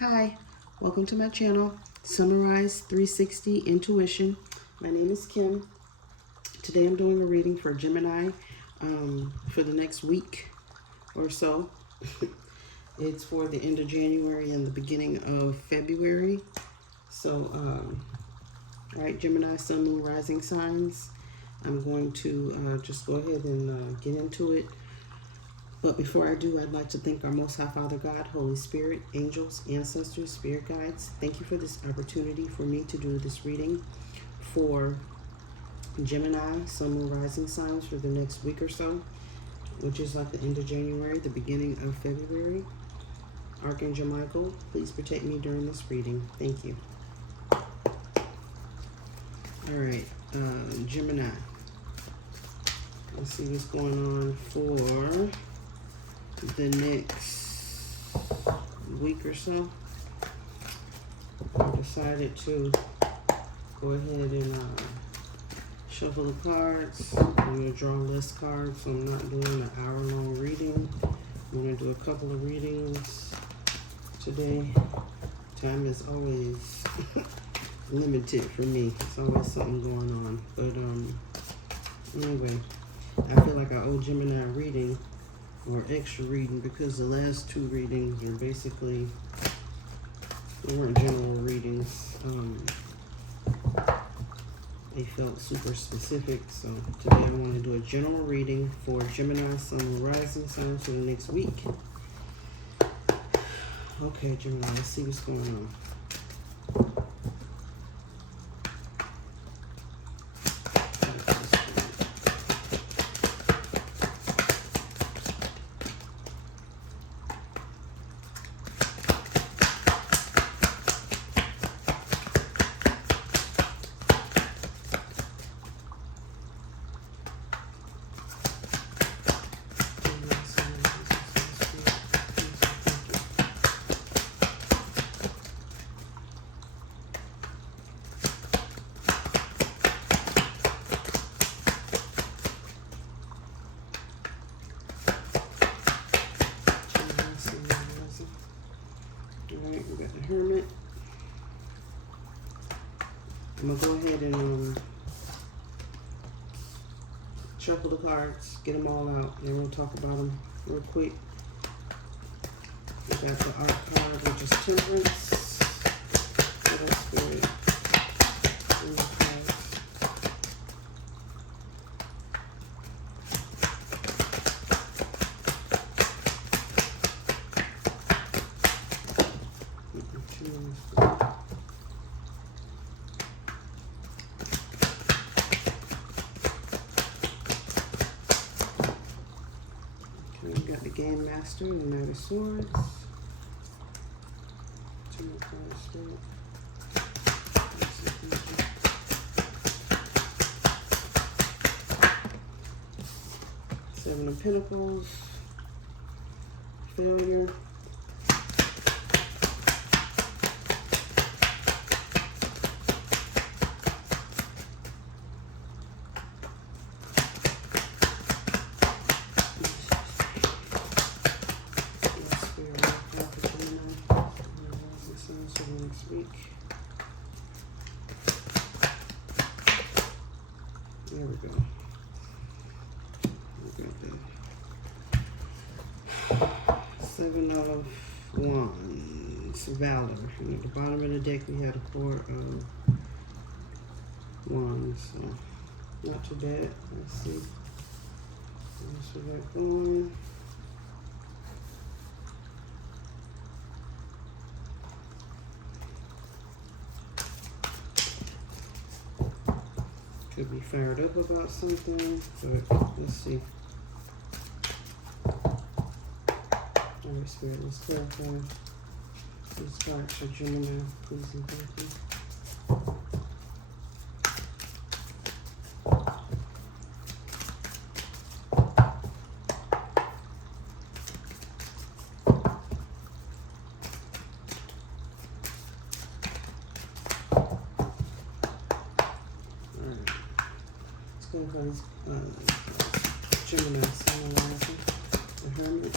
Hi, welcome to my channel, Summarize 360 Intuition. My name is Kim. Today I'm doing a reading for Gemini for the next week or so. It's for the end of January and the beginning of February. So, all right, Gemini, Sun, Moon, Rising signs. I'm going to just go ahead and get into it. But before I do, I'd like to thank our Most High Father God, Holy Spirit, angels, ancestors, spirit guides. Thank you for this opportunity for me to do this reading for Gemini, Sun, Moon, Rising signs for the next week or so, which is like the end of January, the beginning of February. Archangel Michael, please protect me during this reading. Thank you. All right, Gemini. Let's see what's going on for the next week or so. I decided to go ahead and shuffle the cards. I'm going to draw less cards, so I'm not doing an hour-long reading. I'm going to do a couple of readings today. Time is always limited for me. It's always something going on. But anyway, I feel like I owe Gemini a reading or extra reading because the last two readings are basically, they weren't general readings. They felt super specific. So today I want to do a general reading for Gemini, Sun, Moon, Rising signs for the next week. Okay, Gemini, let's see what's going on. Alright, we got the Hermit. I'm going to go ahead and shuffle the cards, get them all out, and we'll talk about them real quick. We got the Art card, which is Temperance. Little Spirit. We got the Game Master and the Knight of Swords. Two more cards straight. Seven of Pentacles. Failure. Next week. There we go. We got the Seven of Wands, Valor. And at the bottom of the deck, we had a Four of Wands. So not too bad. Let's see. Where's that going? Could be fired up about something, but let's see. Alright, Spirit, let's clarify these cards for Gemini, please and thank you. Gemini, Sun, and Rising, the Hermit,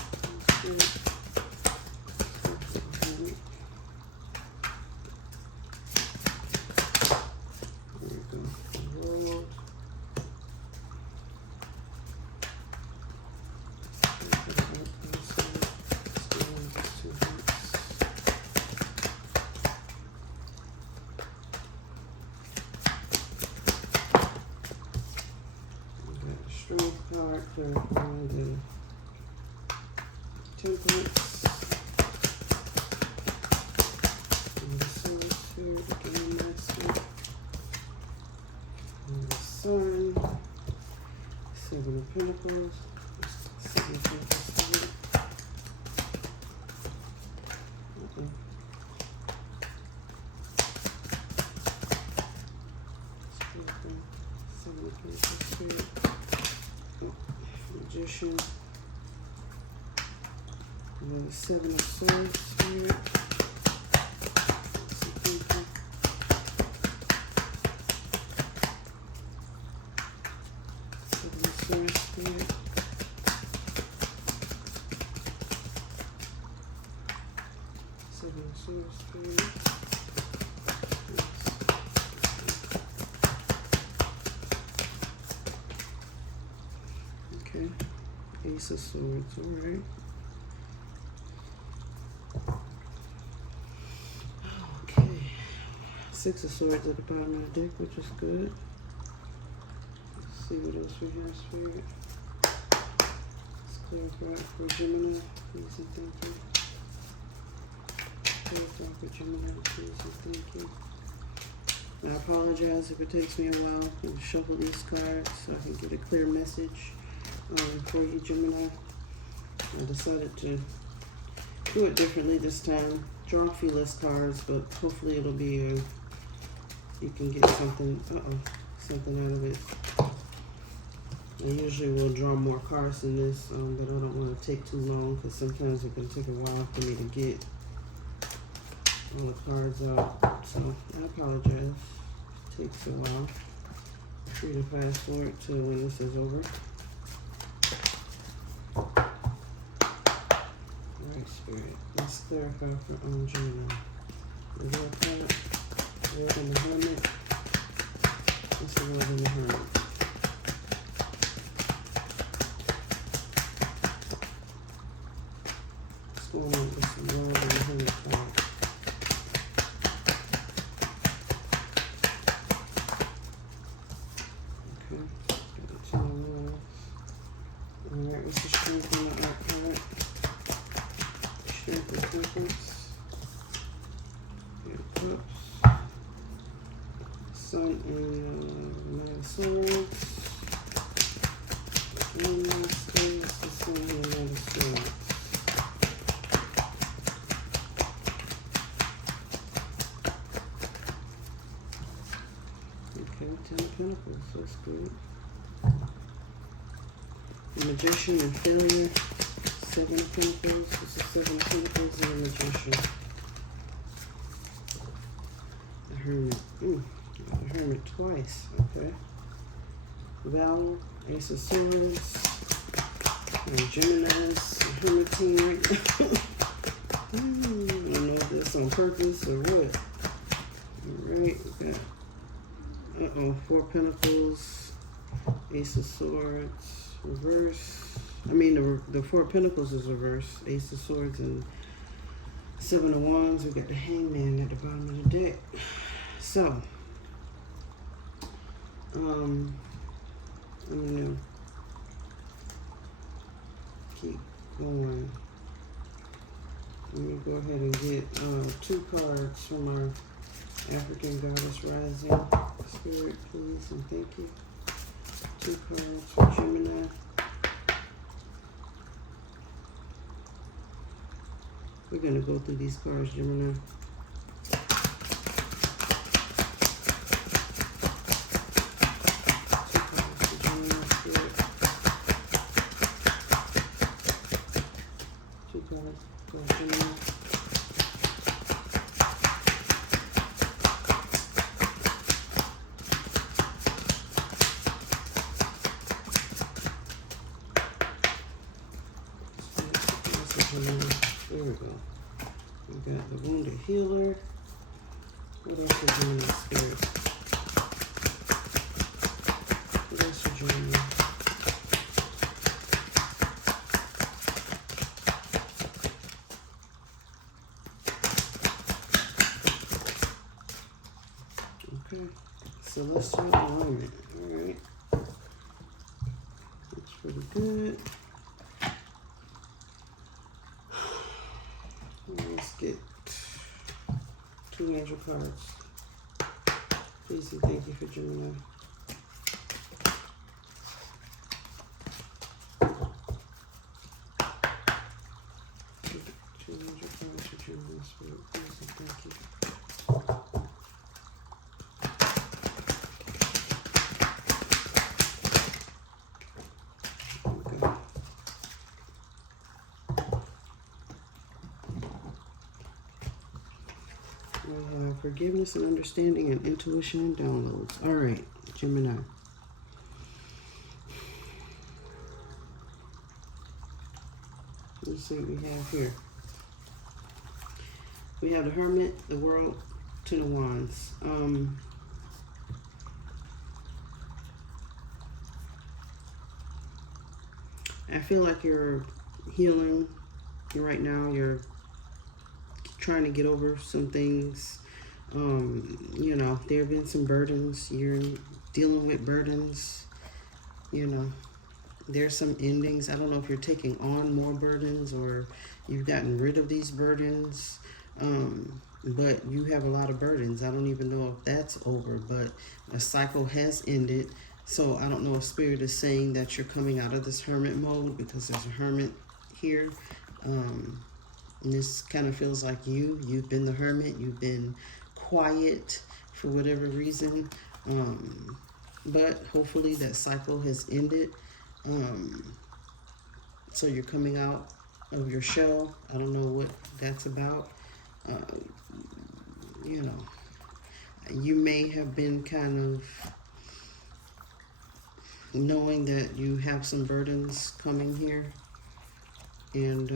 The Temperance. And the Soul Spirit, again, Master. And the Sun. Seven of Pentacles. Seven of Pentacles. Seven of Pentacles Spirit. Magician. And then the Seven of Swords Spirit. Seven of Swords Spirit. Seven of Swords Spirit. Okay. Ace of Swords, alright. Okay. Six of Swords at the bottom of the deck, which is good. Let's see what else we have, Spirit. Let's clarify for Gemini, please and thank you. Clarify for Gemini, please and thank you. I apologize if it takes me a while to shuffle these cards so I can get a clear message for you, Gemini. I decided to do it differently this time. Draw a few less cards, but hopefully it'll be you can get something. Something out of it. I usually will draw more cards than this, but I don't want to take too long because sometimes it can take a while for me to get all the cards out. So I apologize. It takes a while. Free to fast forward to when this is over. Alright, Spirit. Let's clarify for Gemini. The World card, World and the Hermit. What's the World and the Hermit? What's going on with the World and the Hermit card? Okay, got the Ten of Wands. Alright, what's the Strength on the Art card? Strength and Temperance. Cups. Sun and Nine of Swords. And the Sun and Nine of Swords. Okay, Ten of Pentacles, that's good. The Magician and Failure. Seven of Pentacles. This is Seven of Pentacles and the Magician. The Hermit. The Hermit twice. Okay. Valor. Ace of Swords. And Gemini's Hermit team right now. I don't know if that's on purpose or what. Alright, we got Four Pentacles. Ace of Swords. Reverse. I mean, the Four Pentacles is reverse. Ace of Swords and Seven of Wands. We got the Hangman at the bottom of the deck. So, I'm gonna keep going. Let me go ahead and get two cards from our African Goddess Rising. Spirit, please, and thank you. Two cards for Gemini. We're going to go through these cards, Gemini. Two cards for Gemini. There we go. We got the Wounded Healer. What else is in this Spirit? What else is in there? Okay. Celestial Alignment. Alright. Looks pretty good. Let's get 2 angel cards. Please and thank you for Gemini. We have forgiveness and understanding and intuition and downloads. All right, Gemini. Let's see what we have here. We have the Hermit, the World, Ten of Wands. I feel like you're healing right now. You're trying to get over some things. You know, there have been some burdens. You're dealing with burdens. You know, there's some endings. I don't know if you're taking on more burdens or you've gotten rid of these burdens. But you have a lot of burdens. I don't even know if that's over, but a cycle has ended. So I don't know if Spirit is saying that you're coming out of this hermit mode, because there's a hermit here. And this kind of feels like you've been the hermit. You've been quiet for whatever reason. But hopefully that cycle has ended. So you're coming out of your shell. I don't know what that's about. You know, you may have been kind of knowing that you have some burdens coming here, and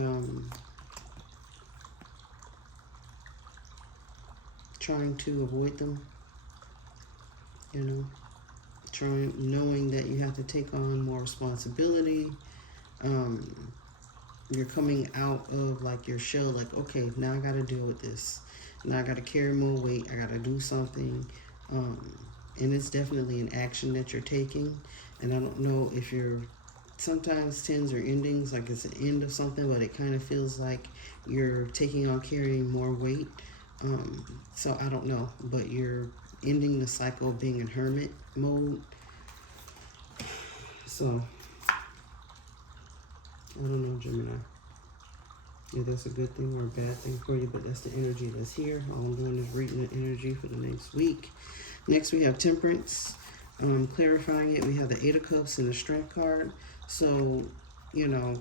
trying to avoid them, you know, knowing that you have to take on more responsibility. You're coming out of like your shell, like, okay, now I got to deal with this. Now I got to carry more weight. I got to do something. And it's definitely an action that you're taking. And I don't know if you're, sometimes tens or endings, like it's an end of something, but it kind of feels like you're taking on carrying more weight. So I don't know, but you're ending the cycle of being in hermit mode. So I don't know, Gemini. Yeah, that's a good thing or a bad thing for you, but that's the energy that's here. All I'm doing is reading the energy for the next week. Next, we have Temperance. Clarifying it, we have the Eight of Cups and the Strength card. So, you know,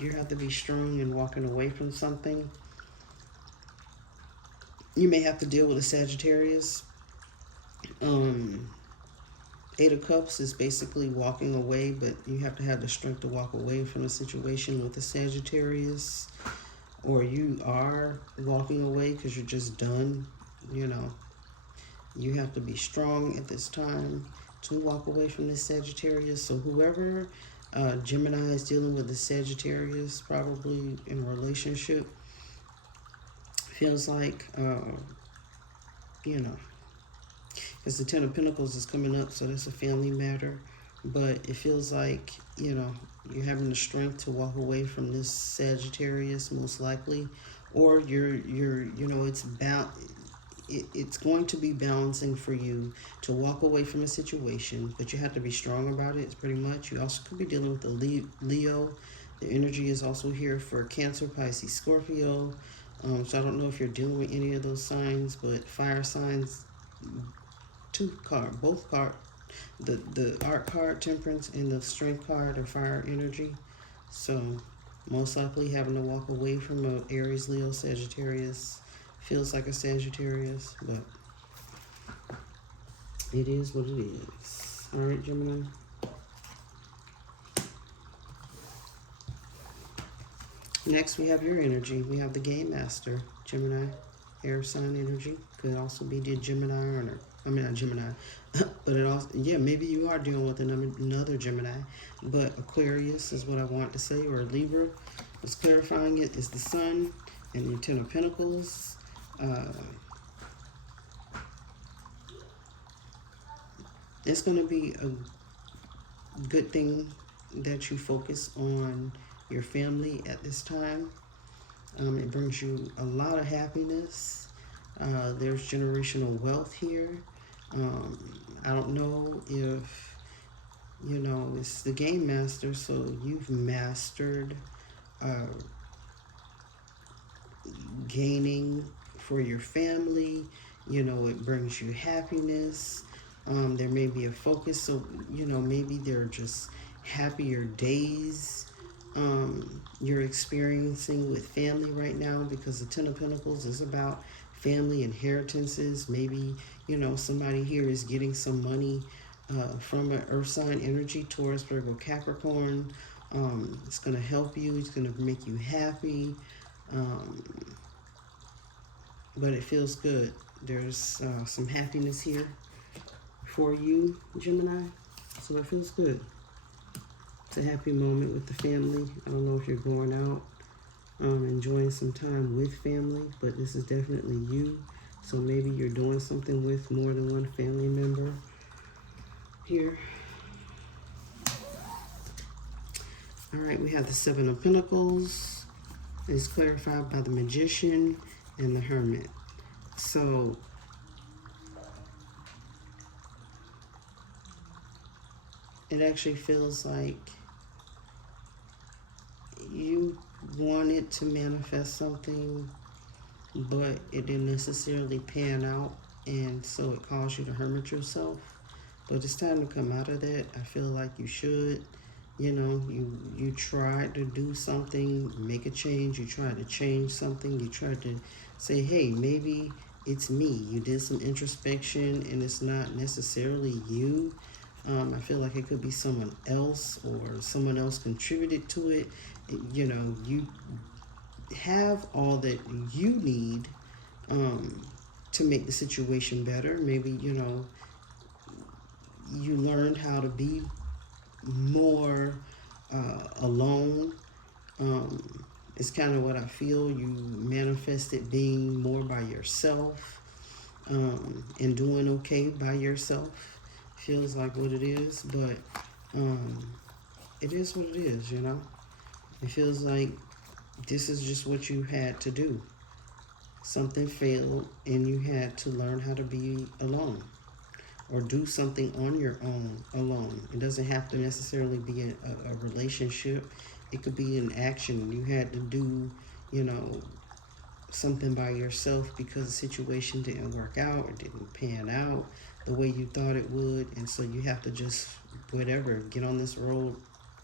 you have to be strong in walking away from something. You may have to deal with a Sagittarius. Eight of Cups is basically walking away, but you have to have the strength to walk away from a situation with a Sagittarius, or you are walking away because you're just done. You know, you have to be strong at this time to walk away from this Sagittarius. So whoever Gemini is dealing with the Sagittarius, probably in a relationship, feels like, you know, because the Ten of Pentacles is coming up, so that's a family matter. But it feels like, you know, you're having the strength to walk away from this Sagittarius, most likely, or you know, it's going to be balancing for you to walk away from a situation, but you have to be strong about it. It's pretty much. You also could be dealing with the Leo. The energy is also here for Cancer, Pisces, Scorpio. So I don't know if you're dealing with any of those signs, but fire signs. Both card, the Art card, Temperance, and the Strength card are fire energy. So most likely having to walk away from a Aries, Leo, Sagittarius. Feels like a Sagittarius, but it is what it is. All right, Gemini. Next, we have your energy. We have the Game Master, Gemini, air sign energy. Could also be the Gemini earner. I mean, not Gemini, but it also, yeah, maybe you are dealing with another Gemini, but Aquarius is what I want to say, or Libra. What's clarifying it is the Sun and the Ten of Pentacles. It's going to be a good thing that you focus on your family at this time. It brings you a lot of happiness. There's generational wealth here. I don't know if, it's the game master, so you've mastered uh, gaining for your family. It brings you happiness. There may be a focus, so maybe they're just happier days you're experiencing with family right now, because the Ten of Pentacles is about family inheritances. Maybe somebody here is getting some money from an earth sign energy, Taurus, Virgo, Capricorn. It's going to help you. It's going to make you happy. But it feels good. There's some happiness here for you, Gemini. So it feels good. It's a happy moment with the family. I don't know if you're going out, enjoying some time with family, but this is definitely you. So maybe you're doing something with more than one family member here. All right, we have the Seven of Pentacles. It's clarified by the Magician and the Hermit. So it actually feels like you wanted to manifest something, but it didn't necessarily pan out, and so it caused you to hermit yourself. But it's time to come out of that. I feel like you should. You tried to do something, make a change. You tried to change something. You tried to say, hey, maybe it's me. You did some introspection, and it's not necessarily you. I feel like it could be someone else, or someone else contributed to it. You have all that you need to make the situation better. Maybe, you learned how to be more alone. It's kind of what I feel. You manifested being more by yourself and doing okay by yourself. Feels like what it is, but it is what it is, It feels like this is just what you had to do. Something failed, and you had to learn how to be alone, or do something on your own alone. It doesn't have to necessarily be a relationship. It could be an action. You had to do, something by yourself because the situation didn't work out or didn't pan out the way you thought it would. And so you have to just, get on this road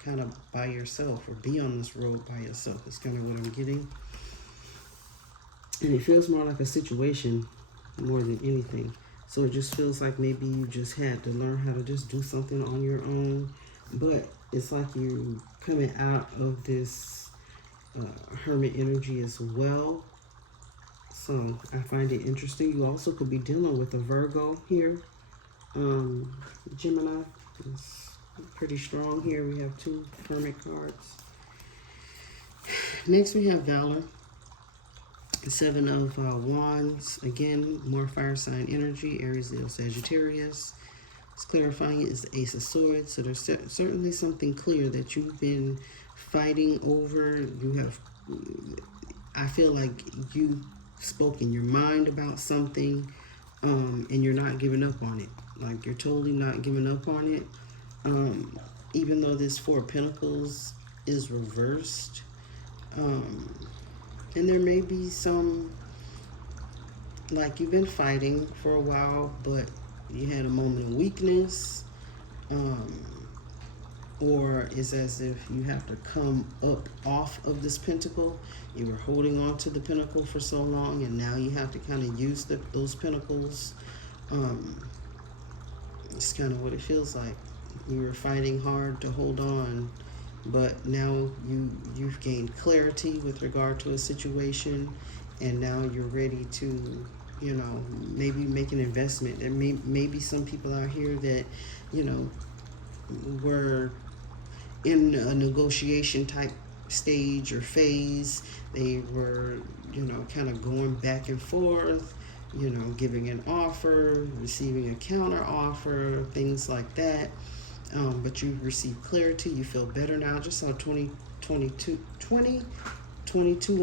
kind of by yourself, or be on this road by yourself. It's kind of what I'm getting. And it feels more like a situation more than anything. So it just feels like maybe you just had to learn how to just do something on your own. But it's like you're coming out of this hermit energy as well. So I find it interesting. You also could be dealing with a Virgo here. Gemini is pretty strong here. We have 2 hermit cards. Next we have Valor. 7 of Wands. Again, more fire sign energy. Aries, Leo, Sagittarius. It's clarifying is the Ace of Swords. So there's certainly something clear that you've been fighting over. I feel like you spoke in your mind about something, and you're not giving up on it. Like, you're totally not giving up on it. Even though this 4 of Pentacles is reversed. And there may be some, like, you've been fighting for a while, but you had a moment of weakness, or it's as if you have to come up off of this pentacle. You were holding on to the pentacle for so long, and now you have to kind of use those pentacles. It's kind of what it feels like. You were fighting hard to hold on, but now you've gained clarity with regard to a situation, and now you're ready to, maybe make an investment. There may be some people out here that, were in a negotiation type stage or phase. They were, kind of going back and forth, giving an offer, receiving a counter offer, things like that. but you receive clarity. You feel better now. Just saw 2022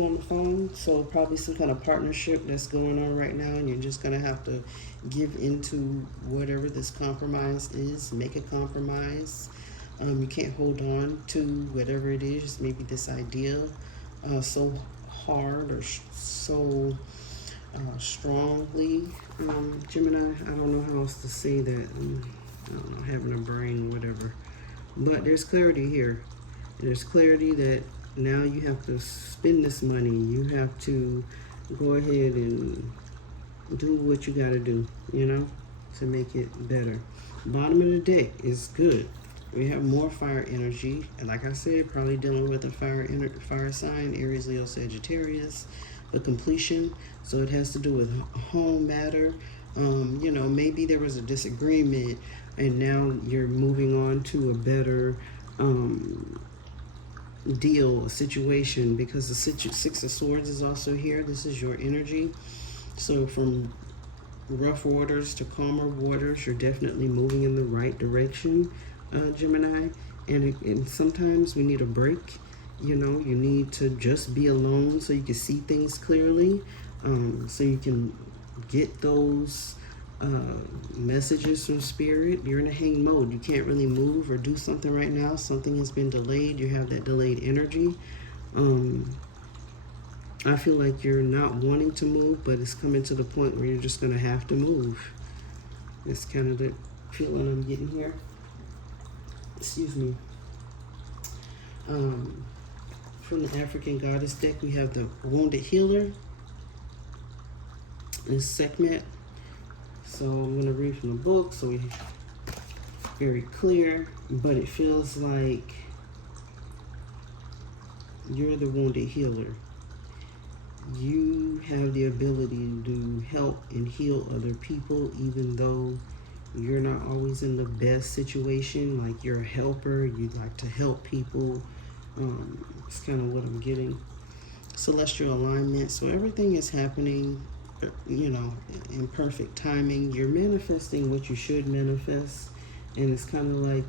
on the phone. So probably some kind of partnership that's going on right now, and you're just going to have to give into whatever this compromise is. Make a compromise. You can't hold on to whatever it is, maybe this idea so hard or so strongly. Gemini, I don't know how else to say that. I don't know, having a brain, whatever. But there's clarity here. There's clarity that now you have to spend this money. You have to go ahead and do what you got to do, to make it better. Bottom of the deck is good. We have more fire energy, and like I said, probably dealing with a fire sign, Aries, Leo, Sagittarius, the completion. So it has to do with home matter. Maybe there was a disagreement, and now you're moving on to a better deal, situation, because the Six of Swords is also here. This is your energy. So from rough waters to calmer waters, you're definitely moving in the right direction. Gemini, and sometimes we need a break. You need to just be alone so you can see things clearly, so you can get those messages from spirit. You're in a hang mode. You can't really move or do something right now. Something has been delayed. You have that delayed energy. I feel like you're not wanting to move, but it's coming to the point where you're just going to have to move. That's kind of the feeling I'm getting here. Excuse me. From the African Goddess deck, we have the Wounded Healer in Sekhmet. So I'm going to read from the book, so it's very clear, but it feels like you're the Wounded Healer. You have the ability to help and heal other people, even though you're not always in the best situation. Like, you're a helper, you like to help people. It's kind of what I'm getting. Celestial alignment. So everything is happening, in perfect timing. You're manifesting what you should manifest. And it's kind of like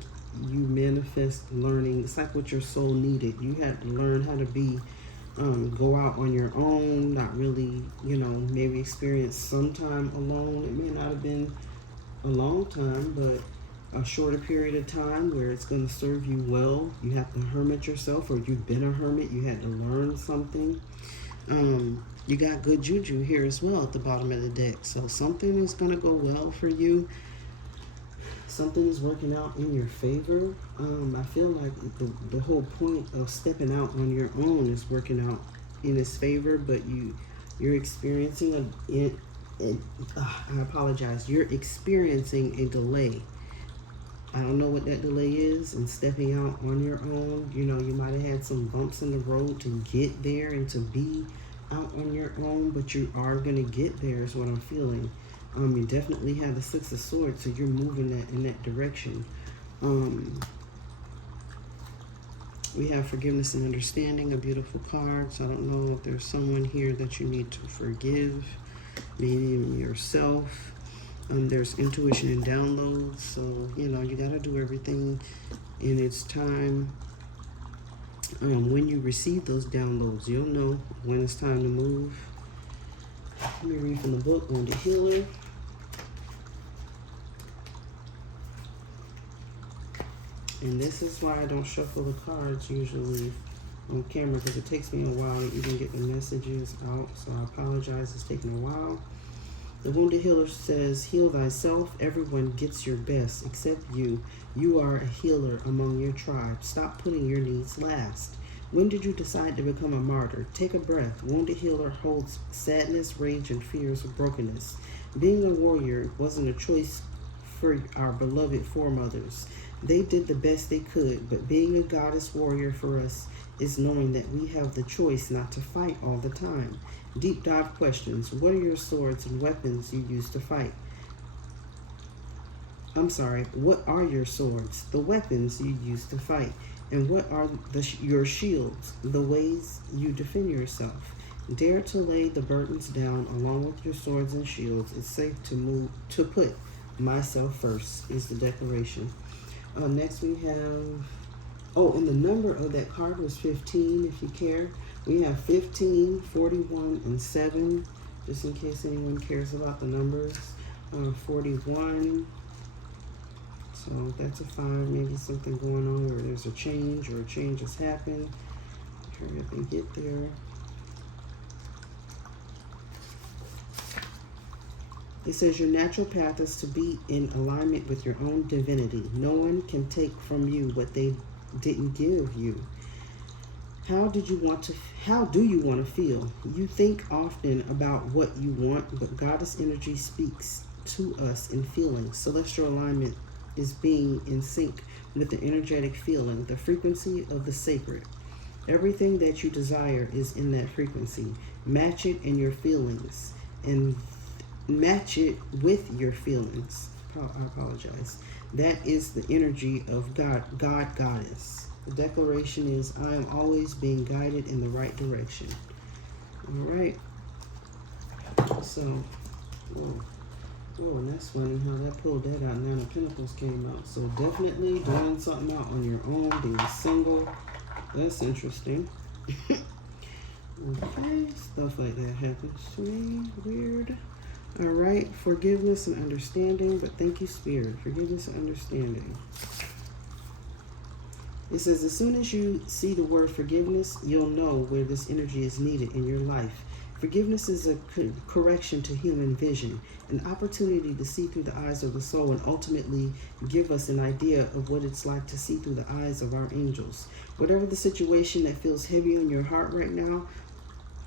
you manifest learning. It's like what your soul needed. You had to learn how to be, go out on your own, not really, maybe experience some time alone. It may not have been a long time, but a shorter period of time where it's going to serve you well. You have to hermit yourself, or you've been a hermit. You had to learn something. You got good juju here as well at the bottom of the deck. So something is going to go well for you. Something is working out in your favor. I feel like the whole point of stepping out on your own is working out in its favor, but you're experiencing I apologize. You're experiencing a delay. I don't know what that delay is in stepping out on your own. You might have had some bumps in the road to get there and to be out on your own, but you are going to get there is what I'm feeling. You definitely have the Six of Swords, so you're moving in that direction. We have forgiveness and understanding, a beautiful card. So I don't know if there's someone here that you need to forgive, maybe yourself. There's intuition and downloads. So, you got to do everything in its time. When you receive those downloads, you'll know when it's time to move. Let me read from the book on the Healer. And this is why I don't shuffle the cards usually on camera, because it takes me a while to even get the messages out. So I apologize, it's taking a while. The Wounded Healer says, heal thyself. Everyone gets your best except you. You are a healer among your tribe. Stop putting your needs last. When did you decide to become a martyr? Take a breath. Wounded Healer holds sadness, rage, and fears of brokenness. Being a warrior wasn't a choice for our beloved foremothers. They did the best they could, but being a goddess warrior for us is knowing that we have the choice not to fight all the time. Deep dive questions. What are your swords and weapons you use to fight? What are your swords, the weapons you use to fight? And what are your shields, the ways you defend yourself? Dare to lay the burdens down along with your swords and shields. It's safe to put myself first, is the declaration. Next we have, and the number of that card was 15, if you care. We have 15, 41, and 7, just in case anyone cares about the numbers. 41, so that's a 5, maybe something going on where there's a change or a change has happened. Hurry up and get there. It says your natural path is to be in alignment with your own divinity. No one can take from you what they didn't give you. How do you want to feel? You think often about what you want, but goddess energy speaks to us in feelings. Celestial alignment is being in sync with the energetic feeling, the frequency of the sacred. Everything that you desire is in that frequency. Match it in your feelings and match it with your feelings. I apologize. That is the energy of Goddess. The declaration is, I am always being guided in the right direction. All right. So, whoa, and that's funny how that pulled that out. Nine of Pentacles came out. So definitely doing something out on your own, being single. That's interesting. Okay, stuff like that happens to me. Weird. All right, forgiveness and understanding, but thank you, Spirit. Forgiveness and understanding. It says, as soon as you see the word forgiveness, you'll know where this energy is needed in your life. Forgiveness is a correction to human vision, an opportunity to see through the eyes of the soul and ultimately give us an idea of what it's like to see through the eyes of our angels. Whatever the situation that feels heavy on your heart right now,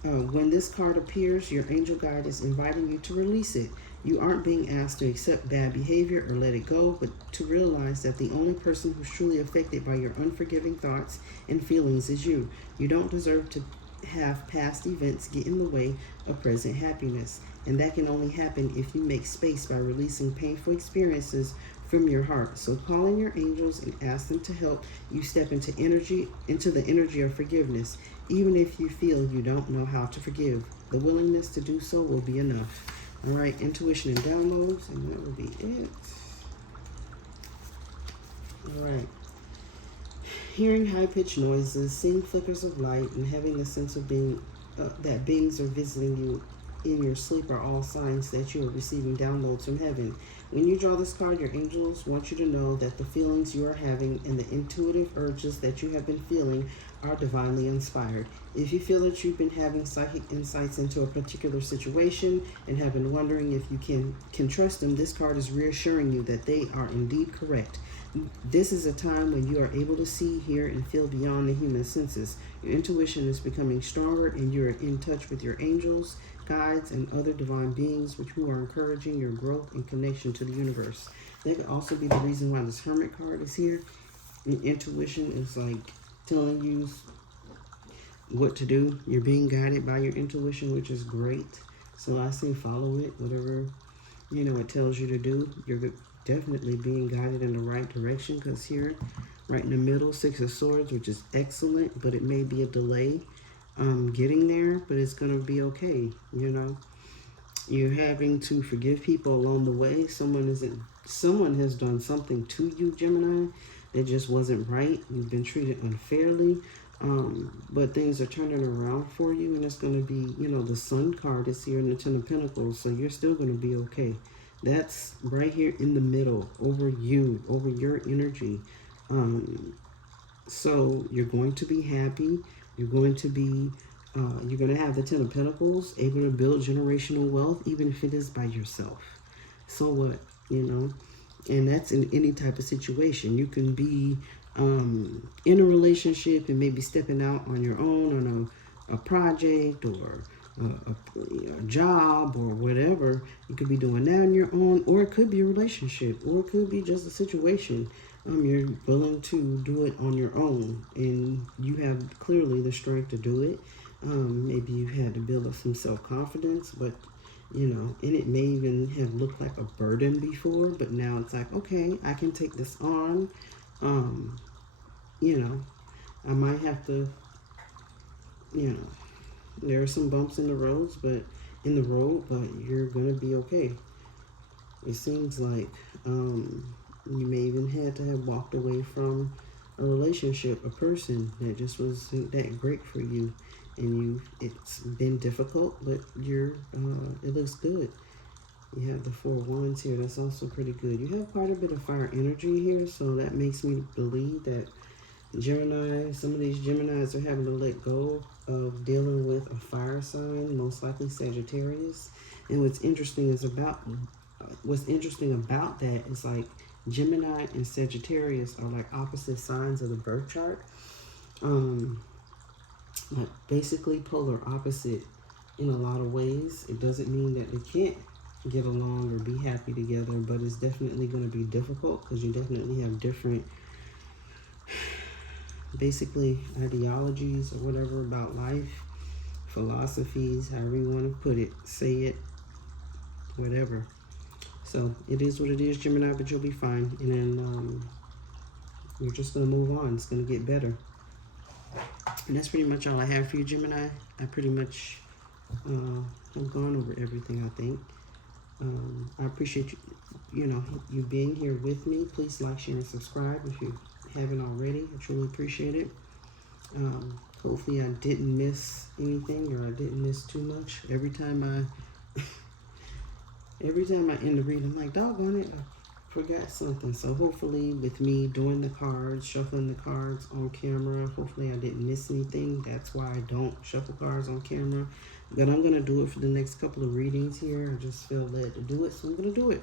when this card appears, your angel guide is inviting you to release it. You aren't being asked to accept bad behavior or let it go, but to realize that the only person who's truly affected by your unforgiving thoughts and feelings is you. You don't deserve to have past events get in the way of present happiness, and that can only happen if you make space by releasing painful experiences from your heart. So call in your angels and ask them to help you step into the energy of forgiveness. Even if you feel you don't know how to forgive, the willingness to do so will be enough. All right, intuition and downloads, and that will be it. All right. Hearing high-pitched noises, seeing flickers of light, and having the sense of being that beings are visiting you in your sleep are all signs that you are receiving downloads from heaven. When you draw this card, your angels want you to know that the feelings you are having and the intuitive urges that you have been feeling are divinely inspired. If you feel that you've been having psychic insights into a particular situation and have been wondering if you can trust them, this card is reassuring you that they are indeed correct. This is a time when you are able to see, hear, and feel beyond the human senses. Your intuition is becoming stronger and you are in touch with your angels, guides, and other divine beings, who are encouraging your growth and connection to the universe. That could also be the reason why this Hermit card is here. Your intuition is like telling you what to do. You're being guided by your intuition, which is great. So I say follow it, whatever it tells you to do. You're definitely being guided in the right direction, because here, right in the middle, Six of Swords, which is excellent, but it may be a delay getting there, but it's going to be okay. You're having to forgive people along the way. Someone has done something to you, Gemini, that just wasn't right. You've been treated unfairly, but things are turning around for you, and it's going to be, the Sun card is here in the Ten of Pentacles, so you're still going to be okay. That's right here in the middle, over you, over your energy. So you're going to be happy. You're going to have the Ten of Pentacles, able to build generational wealth, even if it is by yourself. So what, and that's in any type of situation. You can be in a relationship and maybe stepping out on your own on a project or a job or whatever. You could be doing that on your own, or it could be a relationship, or it could be just a situation. You're willing to do it on your own, and you have clearly the strength to do it. Maybe you've had to build up some self-confidence, but and it may even have looked like a burden before, but now it's like, okay, I can take this on. I might have to, there are some bumps in the road, but you're going to be okay. It seems like You may even had to have walked away from a relationship, a person that just wasn't that great for you, and it's been difficult, but it looks good. You have the 4 Wands here. That's also pretty good. You have quite a bit of fire energy here, so that makes me believe that Gemini, some of these Geminis are having to let go of dealing with a fire sign, most likely Sagittarius. And what's interesting about that is like Gemini and Sagittarius are like opposite signs of the birth chart. Like basically polar opposite in a lot of ways. It doesn't mean that they can't get along or be happy together, but it's definitely going to be difficult because you definitely have different basically ideologies or whatever about life, philosophies, however you want to put it, say it, whatever. So it is what it is, Gemini, but you'll be fine. And then you're just going to move on. It's going to get better. And that's pretty much all I have for you, Gemini. I pretty much have gone over everything, I think. I appreciate you being here with me. Please like, share, and subscribe if you haven't already. I truly appreciate it. Hopefully I didn't miss anything, or I didn't miss too much. Every time I end the reading, I'm like, doggone it, I forgot something. So hopefully with me doing the cards, shuffling the cards on camera, hopefully I didn't miss anything. That's why I don't shuffle cards on camera. But I'm going to do it for the next couple of readings here. I just feel led to do it, so I'm going to do it.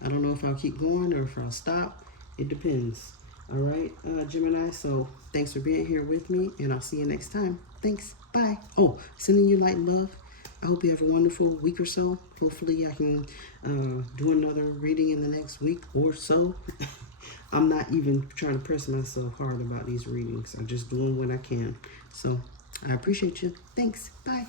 I don't know if I'll keep going or if I'll stop. It depends. All right, Gemini, so thanks for being here with me, and I'll see you next time. Thanks. Bye. Oh, sending you light and love. I hope you have a wonderful week or so. Hopefully I can do another reading in the next week or so. I'm not even trying to press myself hard about these readings. I'm just doing what I can. So I appreciate you. Thanks. Bye.